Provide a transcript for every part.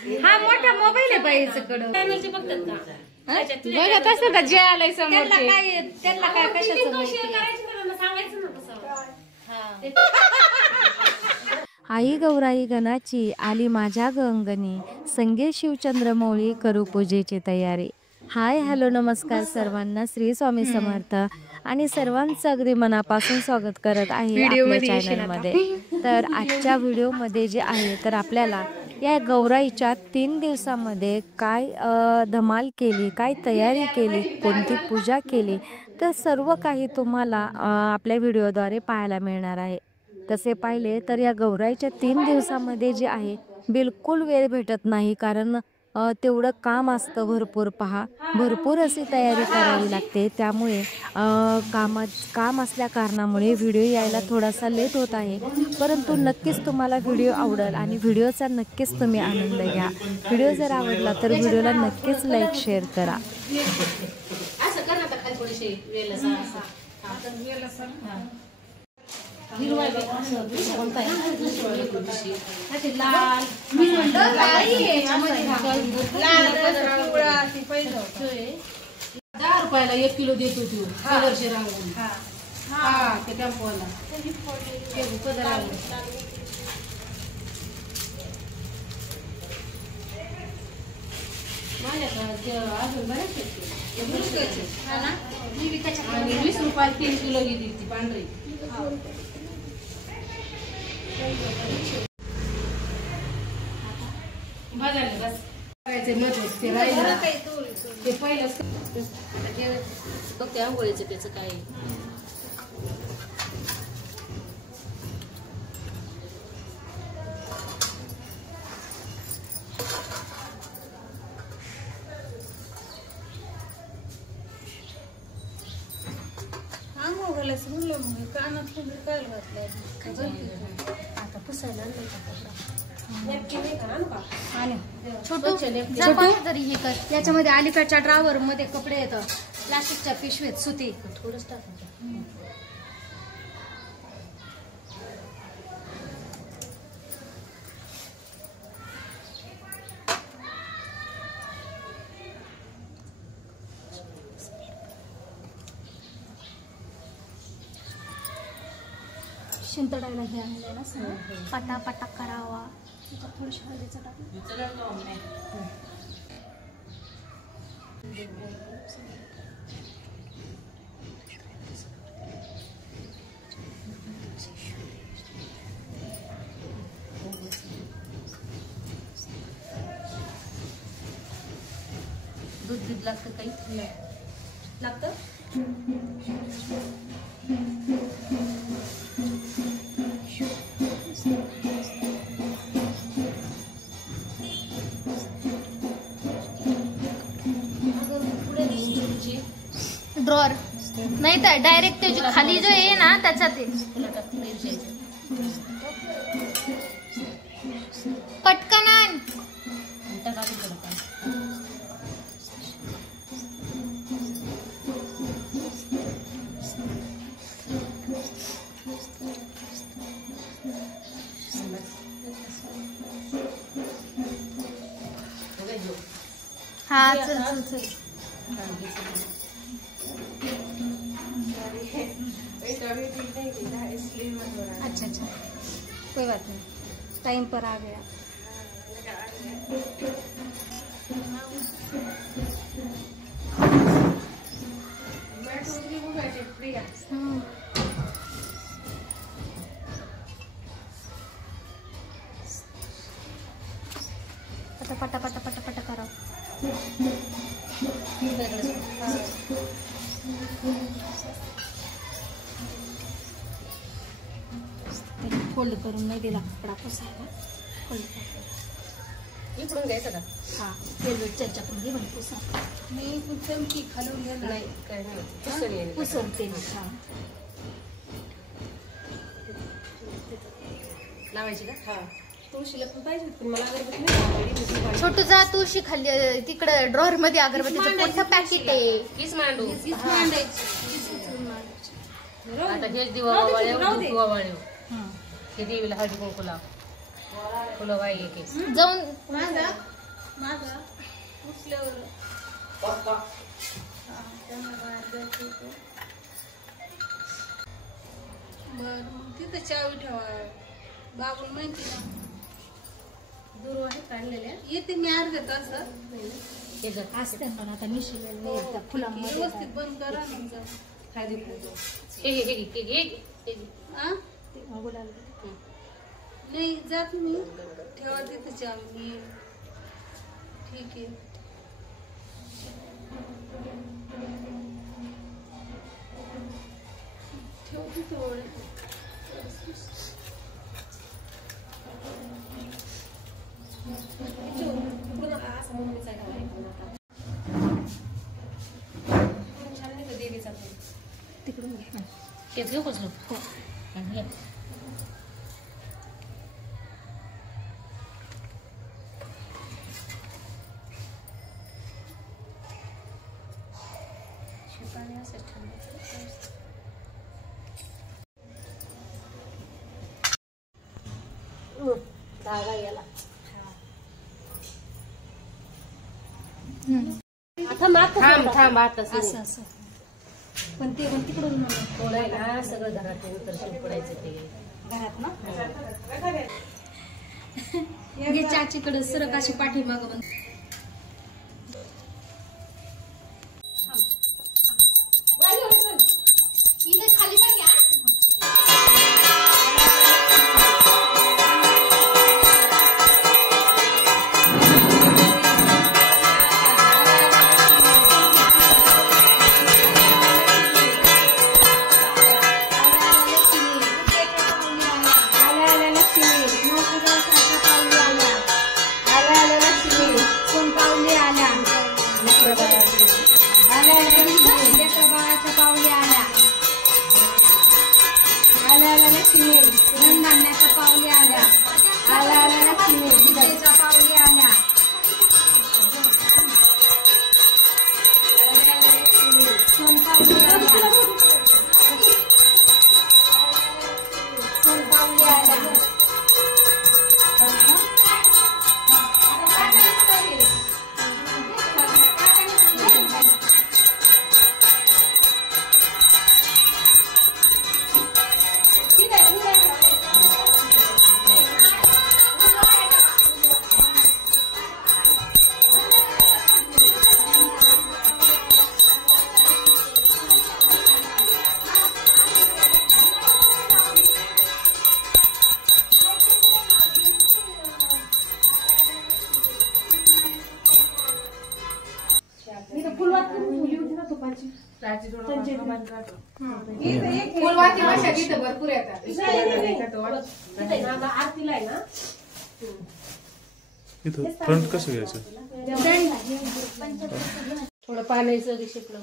हा मोठा मोबाईल आहे बाईच्याकडं. बघत असं का जे आलंय समोर त्यांना काय कशाचं सांगायचं ना. आई गौराई गणाची आली माझ्या अंगणी, संगे शिवचंद्रमौळी करू पूजेची तयारी. हाय हॅलो नमस्कार सर्वांना, श्री स्वामी समर्थ आणि सर्वांचं अगदी मनापासून स्वागत करत आहे आपल्या चॅनलमध्ये. तर आजच्या व्हिडिओमध्ये जे आहे तर आपल्याला या गौराईच्या 3 दिवसामध्ये काय धमाल केली, काय तयारी केली, कोणती पूजा केली, तर सर्व काही तुम्हाला आपल्या व्हिडिओद्वारे पाहायला मिळणार आहे. तसे पाहिले तर या गौराईच्या 3 दिवसामध्ये जे आहे बिलकुल वेळ भेटत नाही, कारण तेवढं काम असतं भरपूर. पहा, भरपूर अशी तयारी करावी लागते. त्यामुळे काम असल्या कारणामुळे व्हिडिओ यायला थोडासा लेट होत आहे, परंतु नक्कीच तुम्हाला व्हिडिओ आवडेल आणि व्हिडिओचा नक्कीच तुम्ही आनंद घ्या. व्हिडिओ जर आवडला तर व्हिडिओला नक्कीच लाईक शेअर करा. ₹10 1 किलो देत होती कलरचे रांगोळी. हा ते टेम्पोला अजून बरेच आणि ₹20 3 किलो घेतली ती पांढरी. बघायला बस करायचे महत्व ते राहिलं ते पहिलं फक्त आंघोळीचं त्याचं काय. आता पुसायला तरी हे कर. याच्यामध्ये अलीकडच्या ड्रावर मध्ये कपडे येतात, प्लास्टिकच्या पिशवीत सुती थोडंच टाकायचं. शिंतडायला हे आणलंय ना सगळं, पटापटा करावा. थोडीशी हळदीचं दूध लागतं काही लागतं. ड्रॉर नाही तर डायरेक्ट त्याची खाली जो आहे ना त्याच्यात पटकन आण. हा चल चल चल. अच्छा अच्छा, कोई बात नहीं, टाइम पर आ गया. पटा पटा पटा पटा पटा करा. फोल्ड करून नाही दिला कपडा पुसायला. इकडून घ्यायचं का? हा वेलवेट चर्चा करून घे. पुसा मी चमची खालून घ्या. नाही काय नाही पुसवते मी. हा लावायची का? हा तुळशीला पण पाहिजे पण मला अगरबत्ती नाही. छोटू जा तुळशी खाली तिकडे ड्रॉवर मध्ये अगरबत्तीचं मोठं पॅकेट आहे. कीच मांडू आता हेच दिवा वाळव हे देवीला हळदी कुंकू लाव. फुलं वाहिले की जाऊन माझा उचल्यावर त्यांना बाहेर जायचं होतं. बरं मग तिथं चावी ठेवा. बाबूल माहिती ना दूर आहे काढलेल्या. येते मी अर्ध्या तासात असते पण आता मिशिलेलं फुलांमध्ये व्यवस्थित बंद करा ना जा. नाही जात मी ठेवा तिथं चावी मी येईल. ठीक आहे. ठेव तिथं ओढ. तिकडून घ्या. घेऊ कसं पाणी असं ठेवायचं. धागा याला थांब आता असं असं पण ते पण तिकडून थोडं आहे ना सगळं घरात तर पडायचं ते घरात ना हे चाचीकडे सरक अशी पाठीमागं बंद. धनधान्याच्या पावली आल्या. आल्या आल्या लक्ष्मी विजेच्या पावली आल्या. सोनपावली आल्या. सोनपावली आल्या. फुलवाती भाषा तिथं भरपूर येतात. आरतीला आहे ना इथं फ्रंट कसं घ्यायचं? थोडं पाण्याचं शिकलं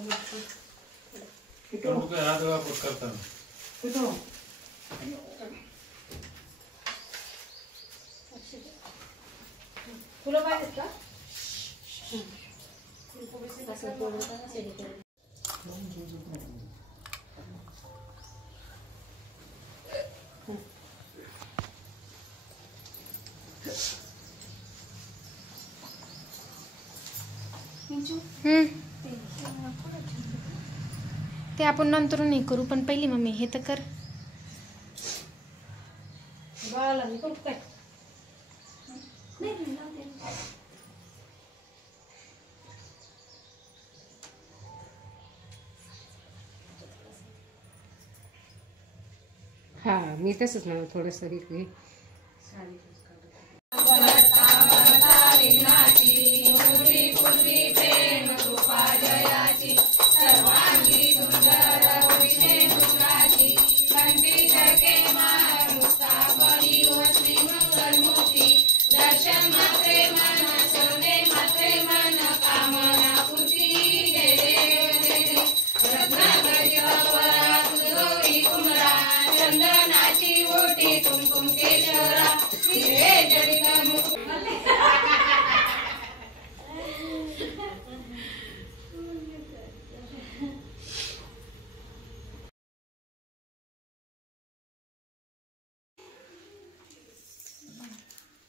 फुलं पाहिजेत का? ते आपण नंतर नाही करू पण पहिली मम्मी हे तर कर. बाळाला मी करू काय? हा मी तसंच ना थोडस इकडे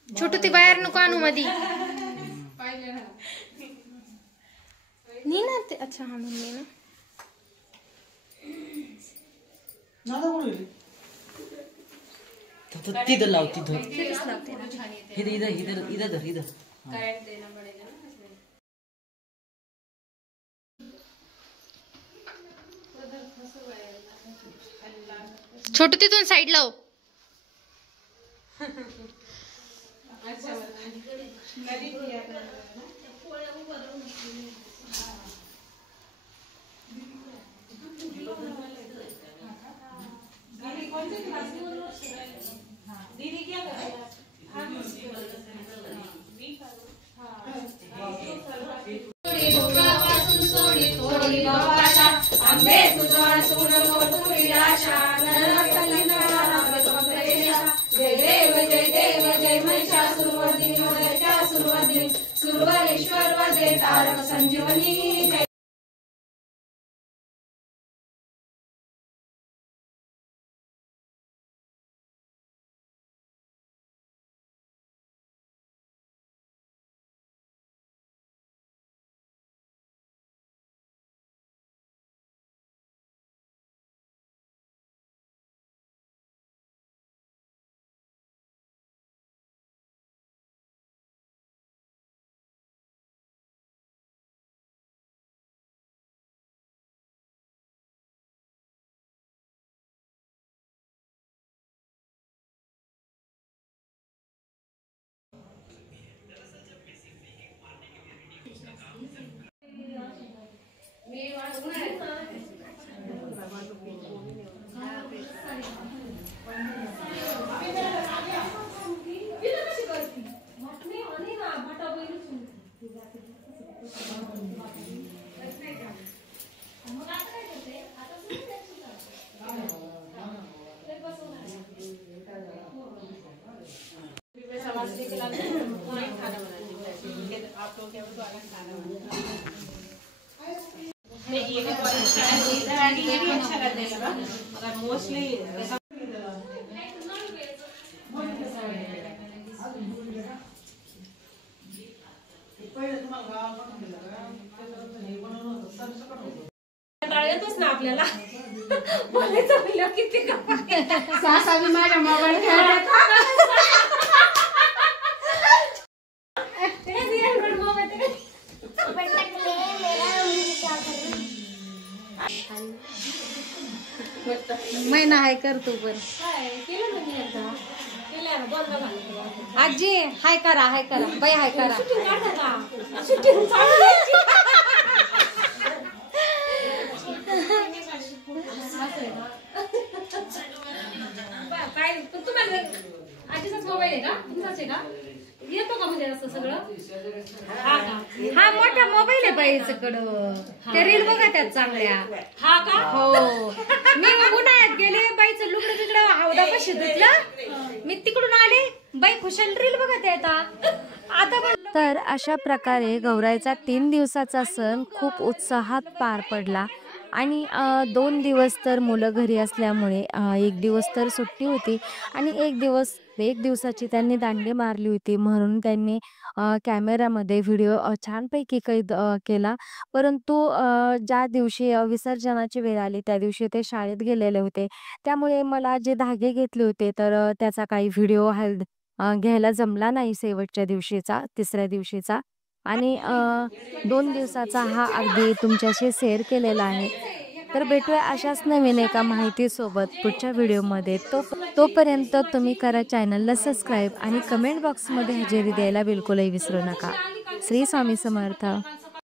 छोटू ती बाहेर नको आणू मधी. पाहिजे नी ना ते अच्छा हा मम्मी ना तिथं लाव तिथं करंट इधर देना पड़ेगा ना इसमें। छोटू तिथून साईड लाव येतोच ना आपल्याला बोलायचं म्हणलं किती सासा भी माझ्या मोबाईल खेळत महिना आहे करतो पण आजी हाय करा बाई हाय करा काय पण तुम्हाला आजीचाच मोबाईल आहे का तुमचाच आहे का येतो का म्हणजे असं सगळं हा का हा मोठा मोबाईल आहे बाईकडं त्या रील बघा त्यात चांगल्या हा का हो मी उन्हाळ्यात गेले बाईचं लुगडं तिकडं हौदापाशी धुतलं मी तिकडून आले बाई खुशाल रील बघत आहे आता तर अशा प्रकारे गौराईचा 3 दिवसाचा सण खूप उत्साहात पार पडला आणि 2 दिवस तर मुलं घरी असल्यामुळे 1 दिवस तर सुट्टी होती आणि 1 दिवसाची त्यांनी दांडी मारली होती म्हणून त्यांनी कॅमेऱ्यामध्ये व्हिडिओ छानपैकी कैद केला. परंतु ज्या दिवशी विसर्जनाची वेळ आली त्या दिवशी ते शाळेत गेलेले होते. त्यामुळे मला जे धागे घेतले होते तर त्याचा काही व्हिडिओ घ्यायला जमला नाही शेवटच्या दिवशीचा, 3ऱ्या दिवशीचा आणि 2 दिवसाचा हा अगदी तुमच्याशी शेअर केलेला आहे. तर भेटूया अशाच नवीन एका माहितीसोबत पुढच्या व्हिडिओमध्ये. तोपर्यंत तुम्ही करा चॅनलला सबस्क्राईब आणि कमेंट बॉक्समध्ये हजेरी द्यायला बिलकुलही विसरू नका. श्री स्वामी समर्थ.